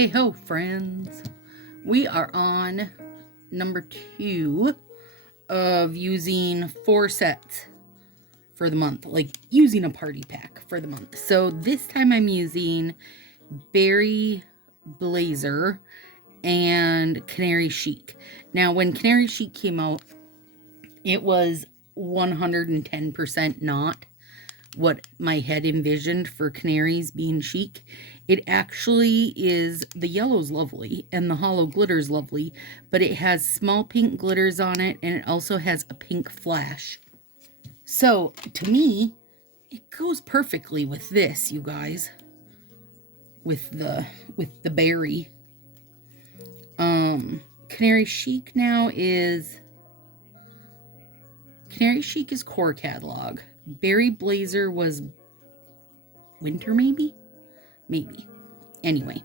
Hey ho, friends. We are on number 2 of using 4 sets for the month, like using a party pack for the month. So this time I'm using Berry Blazer and Canary Chic. Now, when Canary Chic came out, it was 110% not what my head envisioned for canaries being chic. It actually is, the yellow's lovely and the hollow glitter's lovely, but it has small pink glitters on it, and it also has a pink flash. So to me, it goes perfectly with this, you guys, with the berry. Canary Chic is core catalog. Berry Blazer was winter, maybe? Maybe. Anyway.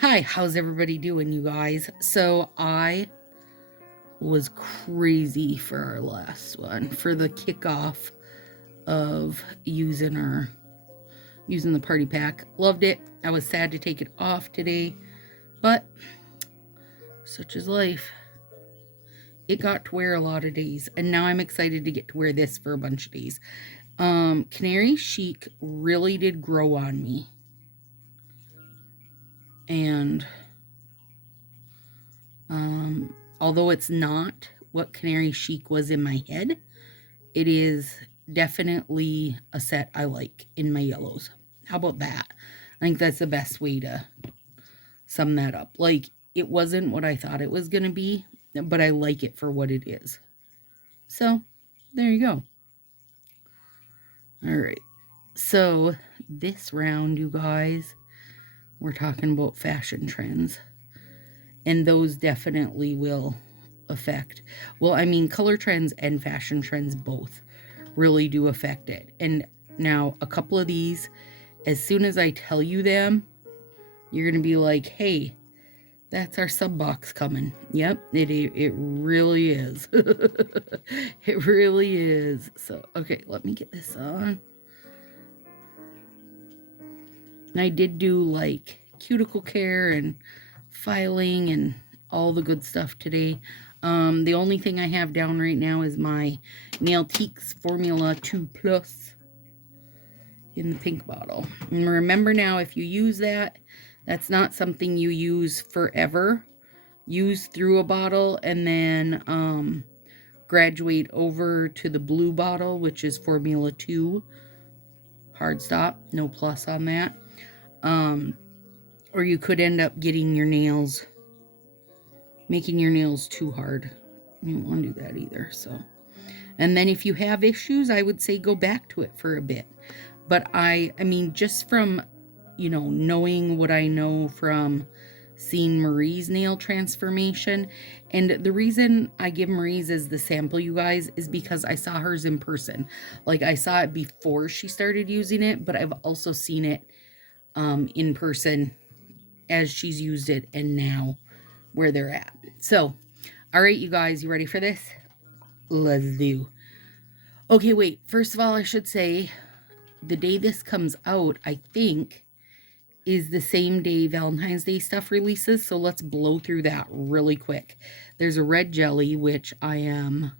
Hi, how's everybody doing, you guys? So I was crazy for our last one, for the kickoff of using the party pack. Loved it. I was sad to take it off today, but such is life. It got to wear a lot of days, and now I'm excited to get to wear this for a bunch of days. Canary Chic really did grow on me. And although it's not what Canary Chic was in my head, it is definitely a set I like in my yellows. How about that? I think that's the best way to sum that up. Like, it wasn't what I thought it was going to be, but I like it for what it is. So, there you go. All right. So, this round, you guys, we're talking about fashion trends. And those definitely will affect, well, I mean, color trends and fashion trends both really do affect it. And now, a couple of these, as soon as I tell you them, you're going to be like, hey, that's our sub box coming. Yep, it really is. It really is. So, okay, let me get this on. And I did do like cuticle care and filing and all the good stuff today. The only thing I have down right now is my Nail Teaks Formula 2 Plus in the pink bottle. And remember now, if you use that, that's not something you use forever. Use through a bottle and then graduate over to the blue bottle, which is Formula 2. Hard stop, no plus on that. Or you could end up getting your nails, making your nails too hard. You don't want to do that either. So, and then if you have issues, I would say go back to it for a bit. But I mean, just from, knowing what I know from seeing Marie's nail transformation, and the reason I give Marie's as the sample, you guys, is because I saw hers in person. Like, I saw it before she started using it, but I've also seen it in person as she's used it and now where they're at. So, all right, you guys, you ready for this? Let's do. Okay, wait. First of all, I should say the day this comes out, I think, is the same day Valentine's Day stuff releases. So let's blow through that really quick. There's a red jelly, which I am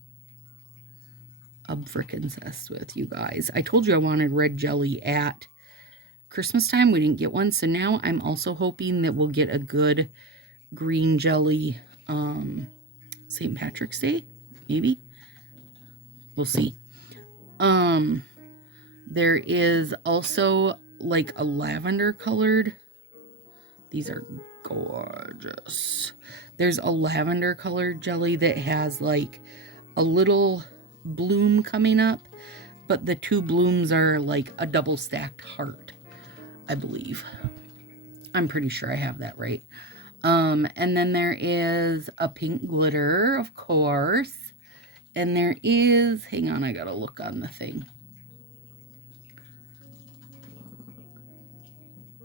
frickin' obsessed with, you guys. I told you I wanted red jelly at Christmas time. We didn't get one, so now I'm also hoping that we'll get a good green jelly St. Patrick's Day, maybe. We'll see. There is also like a lavender colored. These are gorgeous. There's a lavender colored jelly that has like a little bloom coming up, but the two blooms are like a double stacked heart, I believe. I'm pretty sure I have that right. And then there is a pink glitter, of course. And there is, hang on, I gotta look on the thing.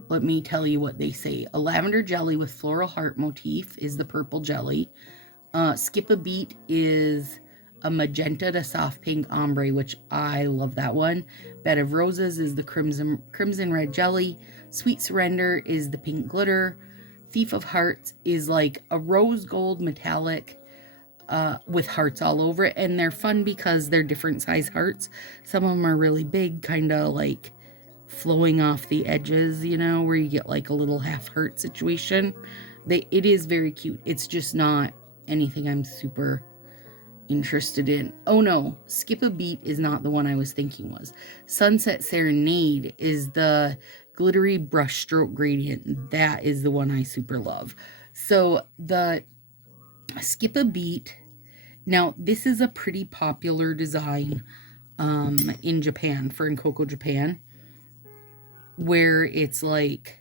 Let me tell you what they say. A lavender jelly with floral heart motif is the purple jelly. Skip a Beat is a magenta to soft pink ombre, which I love that one. Bed of Roses is the crimson red jelly. Sweet Surrender is the pink glitter. Thief of Hearts is like a rose gold metallic with hearts all over it. And they're fun because they're different size hearts. Some of them are really big, kind of like flowing off the edges, you know, where you get like a little half heart situation. It is very cute. It's just not anything I'm super interested in. Oh no, Skip a Beat is not the one I was thinking was. Sunset Serenade is the glittery brush stroke gradient. That is the one I super love. So the Skip a Beat, now this is a pretty popular design in Japan, for Coco Japan, where it's like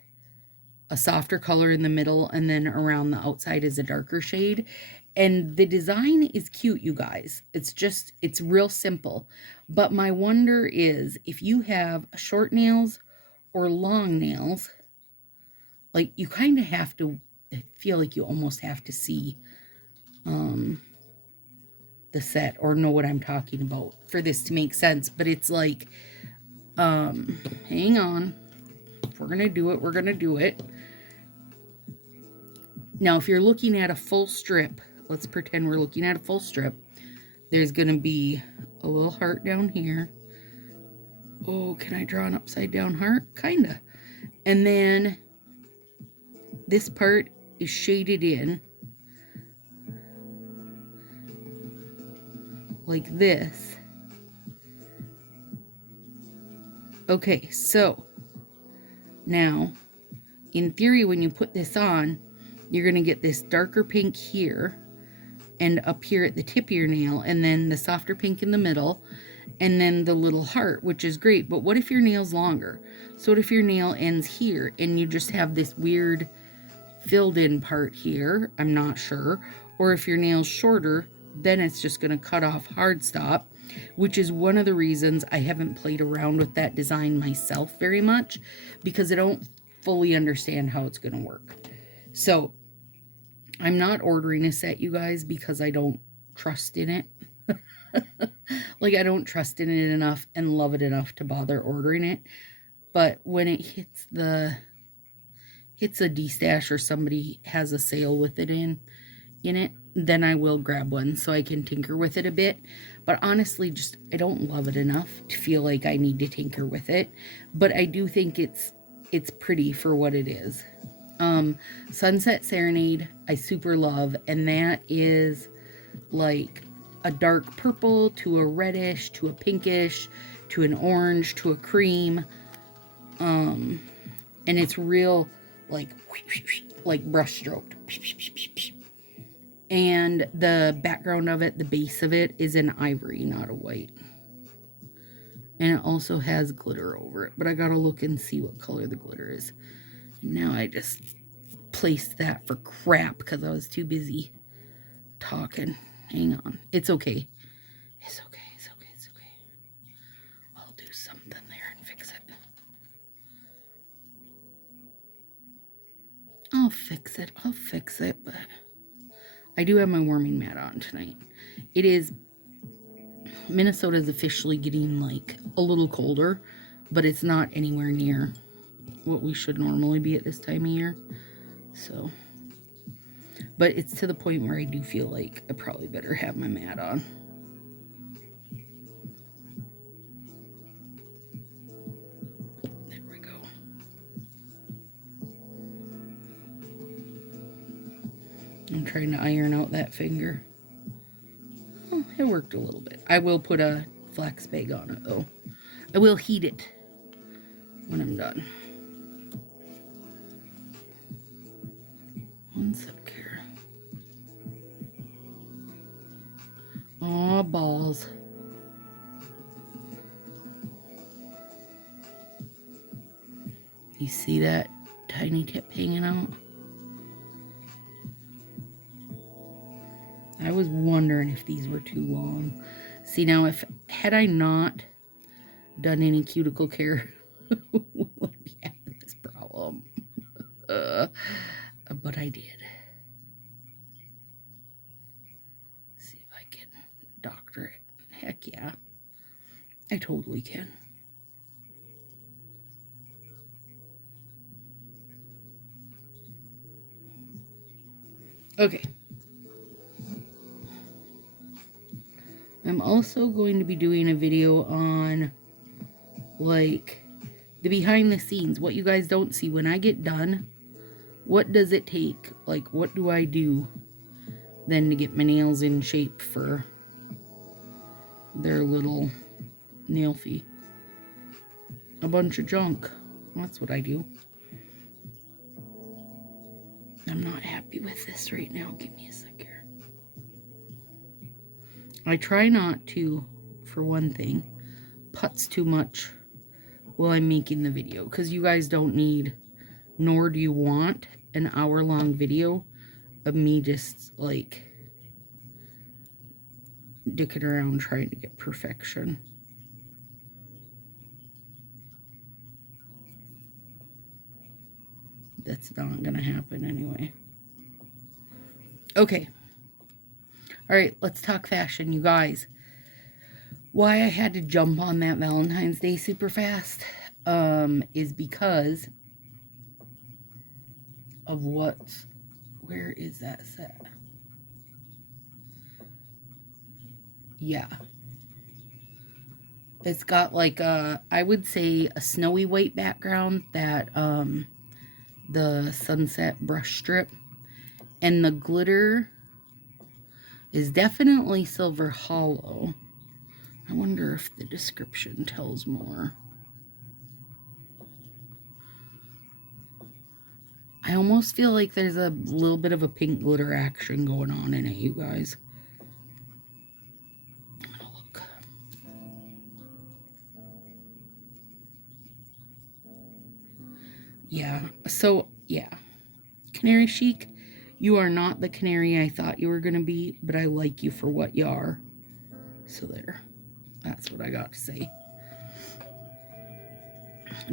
a softer color in the middle and then around the outside is a darker shade. And the design is cute, you guys. It's real simple. But my wonder is if you have short nails or long nails, like you kind of have to, I feel like you almost have to see the set or know what I'm talking about for this to make sense. But it's like, hang on. If we're going to do it, we're going to do it. Now, if you're looking at a full strip, let's pretend we're looking at a full strip. There's going to be a little heart down here. Oh, can I draw an upside down heart? Kind of. And then this part is shaded in like this. Okay, so now, in theory, when you put this on, you're going to get this darker pink here and up here at the tip of your nail, and then the softer pink in the middle, and then the little heart, which is great. But what if your nail's longer? So what if your nail ends here and you just have this weird filled in part here? I'm not sure. Or if your nail's shorter, then it's just going to cut off hard stop, which is one of the reasons I haven't played around with that design myself very much, because I don't fully understand how it's going to work. So I'm not ordering a set, you guys, because I don't trust in it. Like, I don't trust in it enough and love it enough to bother ordering it. But when it hits a D-stash or somebody has a sale with it in it, then I will grab one so I can tinker with it a bit. But honestly, just I don't love it enough to feel like I need to tinker with it. But I do think it's pretty for what it is. Sunset Serenade I super love, and that is like a dark purple to a reddish to a pinkish to an orange to a cream, and it's real like brush stroked. And the background of it, the base of it, is an ivory, not a white. And it also has glitter over it, but I gotta look and see what color the glitter is. Now I just placed that for crap because I was too busy talking. Hang on. It's okay. It's okay. It's okay. It's okay. I'll do something there and fix it. I'll fix it. I'll fix it, but I do have my warming mat on tonight. It is, Minnesota is officially getting like a little colder, but it's not anywhere near what we should normally be at this time of year. So, but it's to the point where I do feel like I probably better have my mat on. There we go. I'm trying to iron out that finger. Oh, it worked a little bit. I will put a flax bag on it though. I will heat it when I'm done. One sec here. Aw, balls. You see that tiny tip hanging out? I was wondering if these were too long. See, now had I not done any cuticle care, we wouldn't be having this problem. But I did. See if I can doctor it. Heck yeah. I totally can. Okay. I'm also going to be doing a video on, like, the behind the scenes, what you guys don't see. When I get done, what does it take? Like, what do I do then to get my nails in shape for their little nail fee? A bunch of junk. That's what I do. I'm not happy with this right now. Give me a sec here. I try not to, for one thing, putz too much while I'm making the video, because you guys don't need, nor do you want, an hour-long video of me just, like, dicking around trying to get perfection. That's not gonna happen anyway. Okay. Alright, let's talk fashion, you guys. Why I had to jump on that Valentine's Day super fast is because of where is that set? Yeah. It's got like a, I would say, a snowy white background, that the sunset brush strip, and the glitter is definitely silver hollow. I wonder if the description tells more. I almost feel like there's a little bit of a pink glitter action going on in it, you guys. I'm gonna look. Yeah, so yeah. Canary Chic, you are not the canary I thought you were going to be, but I like you for what you are. So there. That's what I got to say.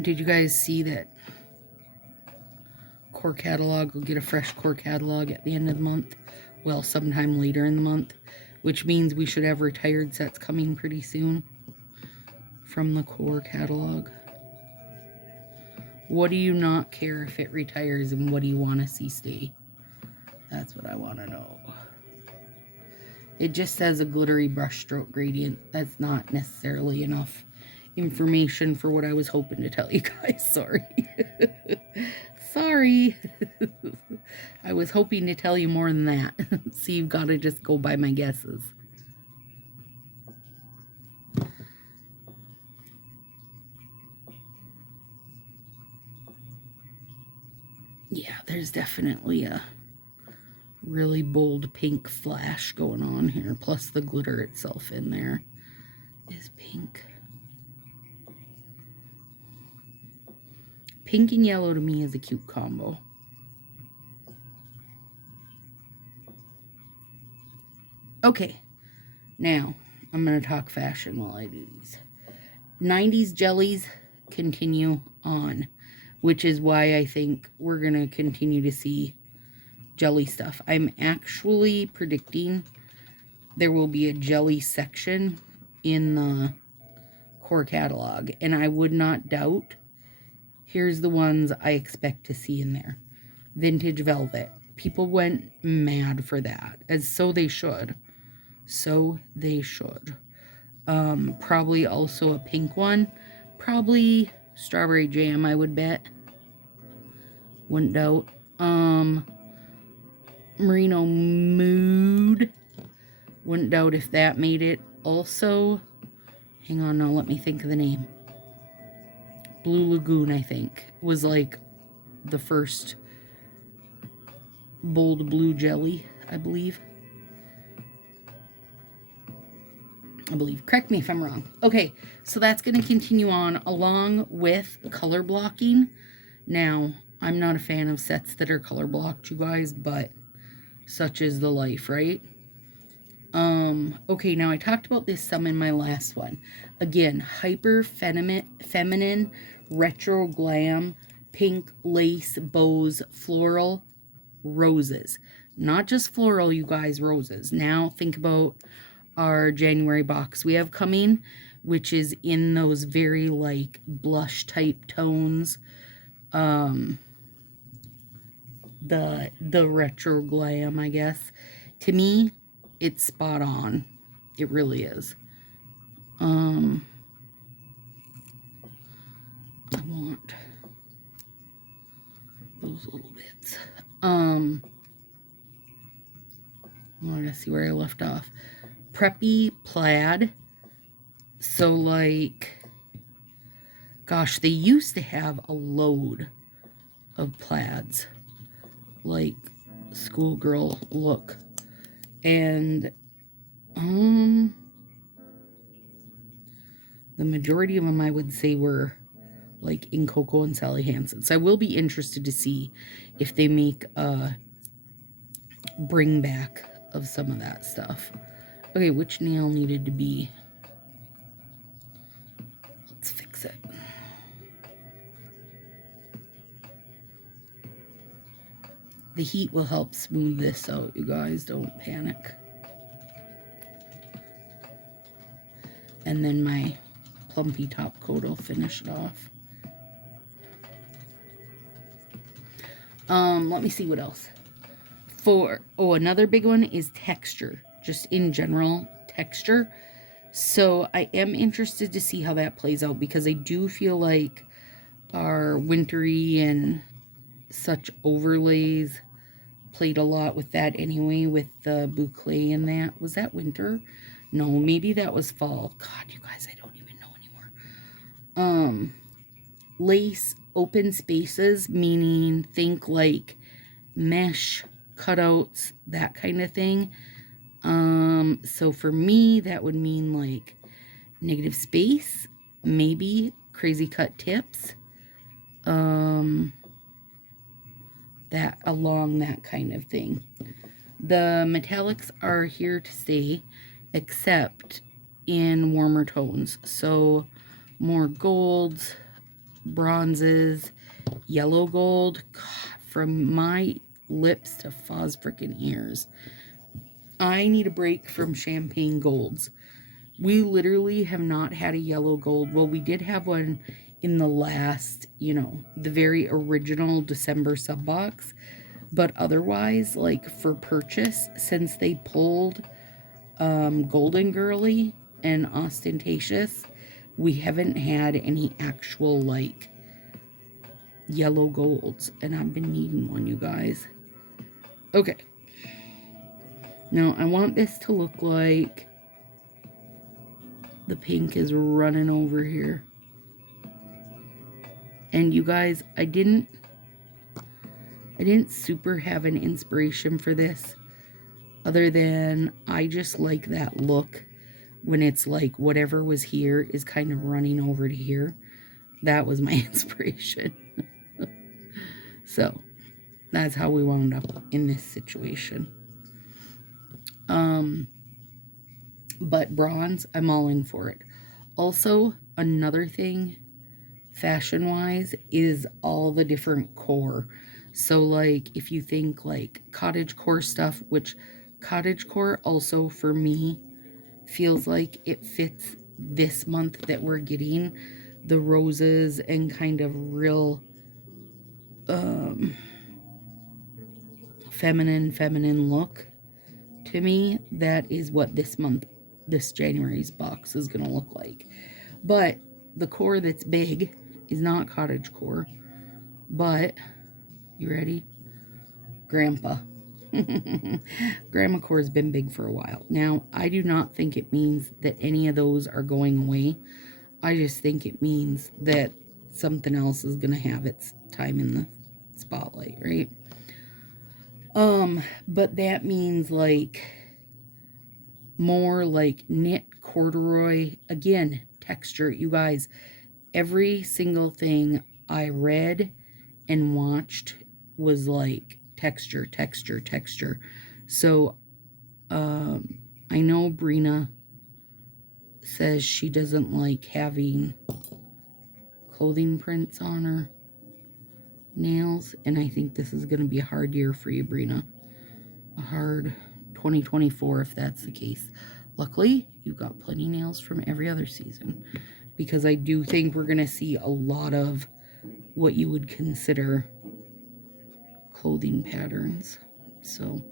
Did you guys see that core catalog will get a fresh core catalog at the end of the month? Well, sometime later in the month, which means we should have retired sets coming pretty soon from the core catalog. What do you not care if it retires, and what do you want to see stay? That's what I want to know. It just says a glittery brushstroke gradient. That's not necessarily enough information for what I was hoping to tell you guys. Sorry. Sorry. I was hoping to tell you more than that. So you've got to just go by my guesses. Yeah, there's definitely a really bold pink flash going on here. Plus the glitter itself in there is pink. Pink and yellow to me is a cute combo. Okay, now I'm going to talk fashion while I do these. 90s jellies continue on, which is why I think we're going to continue to see jelly stuff. I'm actually predicting there will be a jelly section in the core catalog, and I would not doubt. Here's the ones I expect to see in there. Vintage velvet. People went mad for that, as so they should. So they should. Probably also a pink one. Probably strawberry jam, I would bet. Wouldn't doubt. Merino mood. Wouldn't doubt if that made it. Also, hang on now, let me think of the name. Blue Lagoon, I think, was like the first bold blue jelly, I believe. Correct me if I'm wrong. Okay, so that's going to continue on along with color blocking. Now, I'm not a fan of sets that are color blocked, you guys, but such is the life, right? Okay, now I talked about this some in my last one. Again, hyper feminine, retro glam, pink lace, bows, floral, roses. Not just floral, you guys, roses. Now think about our January box we have coming, which is in those very like blush type tones. the retro glam, I guess. To me, it's spot on. It really is. I want those little bits. I gotta see where I left off. Preppy plaid. So like, gosh, they used to have a load of plaids, like schoolgirl look, and the majority of them I would say were like in Coco and Sally Hansen. So I will be interested to see if they make a bring back of some of that stuff. Okay, which nail needed to be? Let's fix it. The heat will help smooth this out, you guys. Don't panic. And then my plumpy top coat will finish it off. Let me see what else. Another big one is texture. Just in general, texture. So I am interested to see how that plays out, because I do feel like our wintry and such overlays played a lot with that anyway, with the boucle and that. Was that winter? No, maybe that was fall. God, you guys, I don't even know anymore. Lace open spaces, meaning think like mesh cutouts, that kind of thing. So for me, that would mean like negative space, maybe crazy cut tips, that along that kind of thing. The metallics are here to stay, except in warmer tones. So more golds, bronzes, yellow gold. God, from my lips to Foz freaking ears. I need a break from champagne golds. We literally have not had a yellow gold. Well, we did have one in the last, the very original December sub box. But otherwise, like for purchase, since they pulled Golden Girly and Ostentatious, we haven't had any actual like yellow golds. And I've been needing one, you guys. Okay. Now, I want this to look like the pink is running over here. And you guys, I didn't super have an inspiration for this, other than I just like that look when it's like whatever was here is kind of running over to here. That was my inspiration. So that's how we wound up in this situation. But bronze, I'm all in for it. Also, another thing, fashion-wise, is all the different core. So, like, if you think, like, cottage core stuff, which cottage core also, for me, feels like it fits this month that we're getting. The roses and kind of real feminine look. To me, that is what this January's box is going to look like. But the core that's big is not cottage core, but, you ready? Grandpa. Grandma core has been big for a while. Now, I do not think it means that any of those are going away. I just think it means that something else is going to have its time in the spotlight, right? But that means like more like knit corduroy, again, texture. You guys, every single thing I read and watched was like texture. So I know Brina says she doesn't like having clothing prints on her nails, and I think this is going to be a hard year for you, Brina. A hard 2024 if that's the case. Luckily, you got plenty nails from every other season, because I do think we're going to see a lot of what you would consider clothing patterns. So,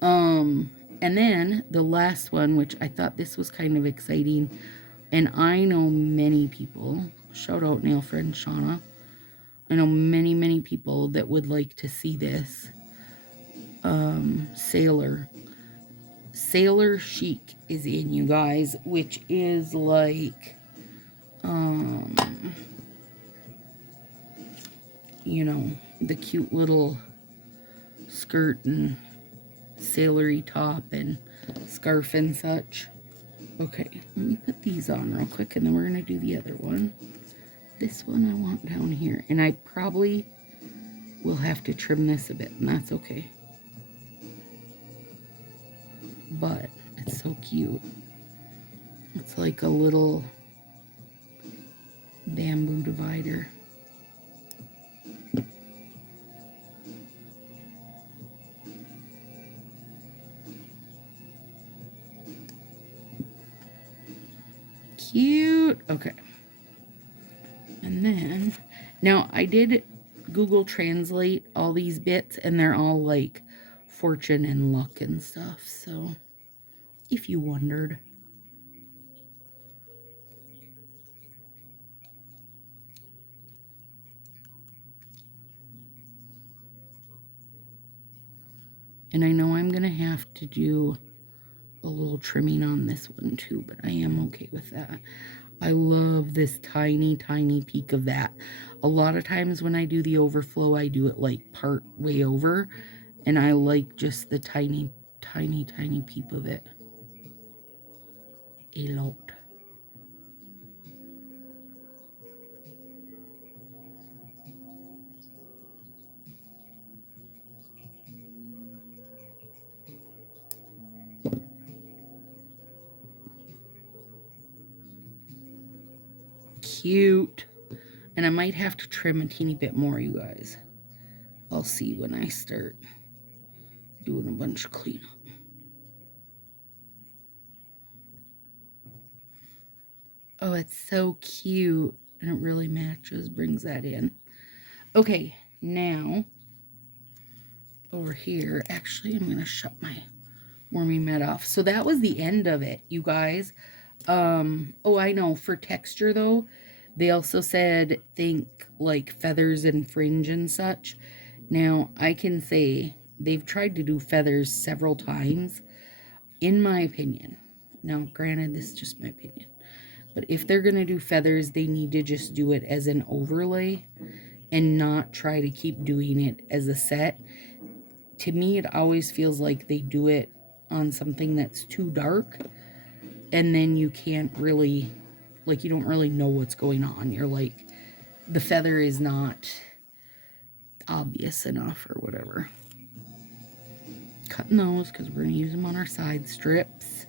and then the last one, which I thought this was kind of exciting, and I know many people, shout out nail friend Shauna, I know many people that would like to see this. Sailor Chic is in, you guys, which is like, you know, the cute little skirt and sailory top and scarf and such. Okay, let me put these on real quick, and then we're going to do the other one. This one I want down here, and I probably will have to trim this a bit, and that's okay. But it's so cute. It's like a little bamboo divider. Cute. Okay. And then, now I did Google Translate all these bits, and they're all like fortune and luck and stuff. So, if you wondered. And I know I'm going to have to do a little trimming on this one too, but I am okay with that. I love this tiny peak of that. A lot of times when I do the overflow, I do it like part way over, and I like just the tiny peep of it a lot. Cute. And I might have to trim a teeny bit more, you guys. I'll see when I start doing a bunch of cleanup. Oh, it's so cute. And it really matches, brings that in. Okay, now over here, actually, I'm going to shut my warming mat off. So that was the end of it, you guys. Oh, I know, for texture though, they also said think like feathers and fringe and such. Now, I can say they've tried to do feathers several times, in my opinion. Now, granted, this is just my opinion. But if they're going to do feathers, they need to just do it as an overlay and not try to keep doing it as a set. To me, it always feels like they do it on something that's too dark, and then you can't really, like, you don't really know what's going on. You're like, the feather is not obvious enough or whatever. Cutting those because we're going to use them on our side strips.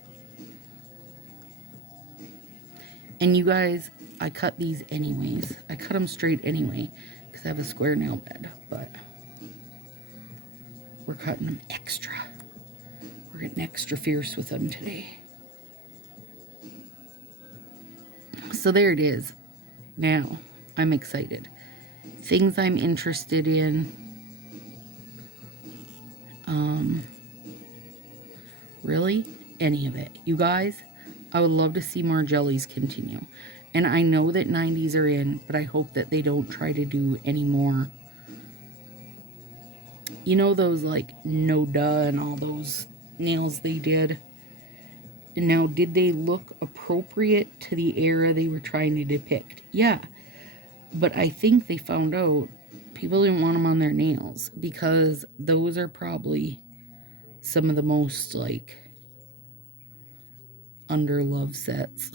And you guys, I cut these anyways. I cut them straight anyway because I have a square nail bed, but we're cutting them extra. We're getting extra fierce with them today. So there it is. Now, I'm excited. Things I'm interested in. Really, any of it. You guys, I would love to see more jellies continue. And I know that 90s are in, but I hope that they don't try to do any more. You know those like no duh and all those nails they did? Now, did they look appropriate to the era they were trying to depict? Yeah. But I think they found out people didn't want them on their nails because those are probably some of the most like under love sets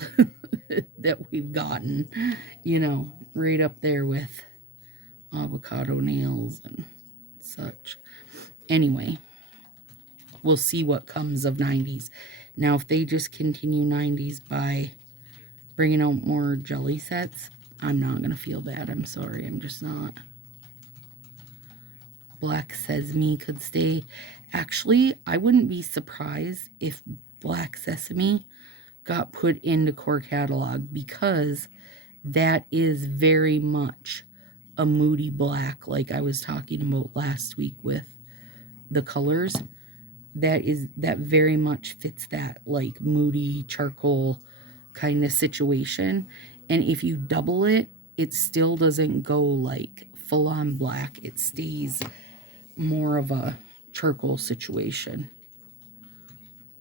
that we've gotten, you know, right up there with avocado nails and such. Anyway, we'll see what comes of 90s. Now, if they just continue 90s by bringing out more jelly sets, I'm not going to feel bad. I'm sorry. I'm just not. Black Sesame could stay. Actually, I wouldn't be surprised if Black Sesame got put into core catalog because that is very much a moody black like I was talking about last week with the colors, that very much fits that like moody charcoal kind of situation. And if you double it, it still doesn't go like full on black. It stays more of a charcoal situation.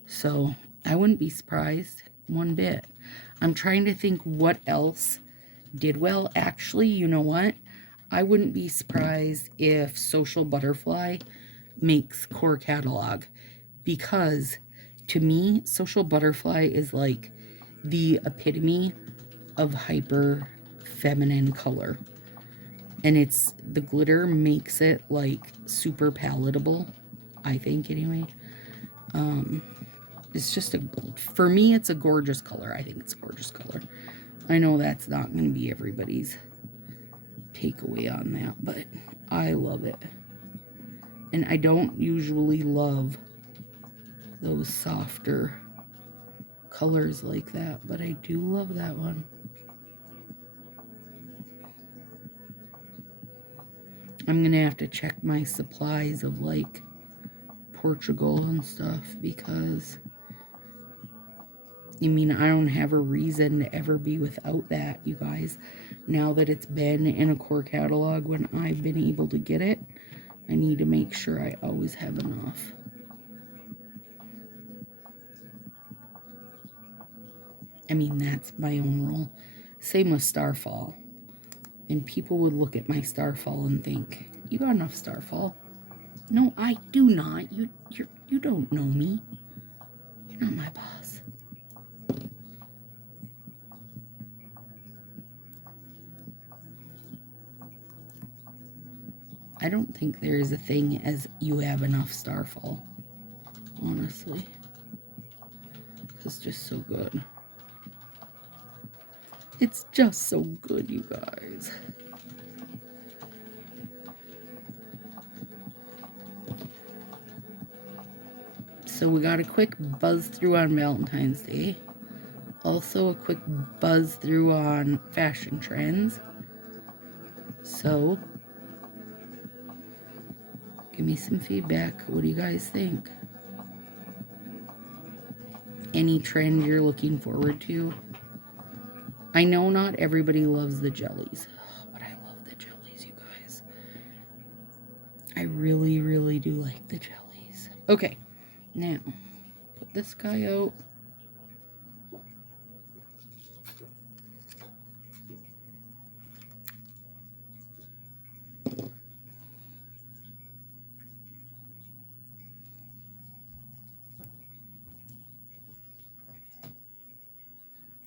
So I wouldn't be surprised one bit. I'm trying to think what else did well. Actually, you know what? I wouldn't be surprised if Social Butterfly makes core catalog, because to me, Social Butterfly is like the epitome of hyper feminine color. And it's, the glitter makes it like super palatable, I think anyway. It's just for me, it's a gorgeous color. I think it's a gorgeous color. I know that's not going to be everybody's takeaway on that, but I love it. And I don't usually love those softer colors like that, but I do love that one. I'm going to have to check my supplies of like Portugal and stuff, because I mean, I don't have a reason to ever be without that, you guys. Now that it's been in a core catalog when I've been able to get it, I need to make sure I always have enough. I mean, that's my own rule. Same with Starfall. And people would look at my Starfall and think, you got enough Starfall. No, I do not. You don't know me. You're not my boss. I don't think there is a thing as you have enough Starfall, honestly. It's just so good. It's just so good, you guys. So we got a quick buzz through on Valentine's Day. Also a quick buzz through on fashion trends. So give me some feedback. What do you guys think? Any trend you're looking forward to? I know not everybody loves the jellies, but I love the jellies, you guys. I really, really do like the jellies. Okay, now put this guy out.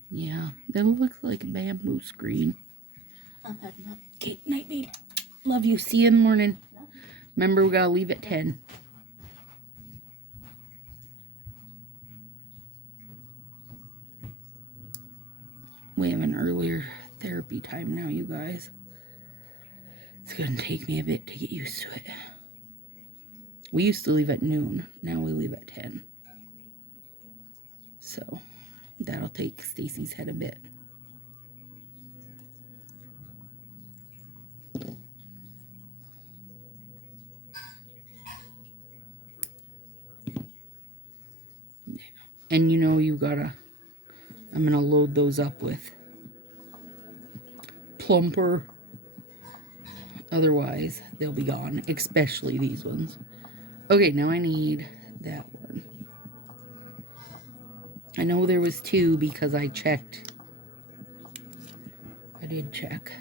Yeah, that looks like a bamboo screen. I'm heading up. Okay, night, babe. Love you. See you in the morning. Remember, we gotta leave at 10. We have an earlier therapy time now, you guys. It's gonna take me a bit to get used to it. We used to leave at noon. Now we leave at 10. So that'll take Stacy's head a bit. And you know, I'm gonna load those up with Plumper. Otherwise, they'll be gone, especially these ones. Okay, now I need that one. I know there was 2 because I checked. I did check.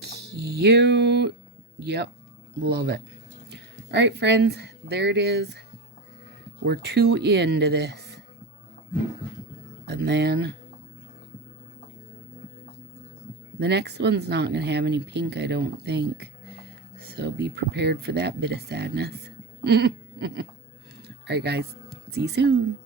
Cute. Yep, love it. All right, friends, there it is. We're 2 into this. And then the next one's not going to have any pink, I don't think. So be prepared for that bit of sadness. All right, guys. See you soon.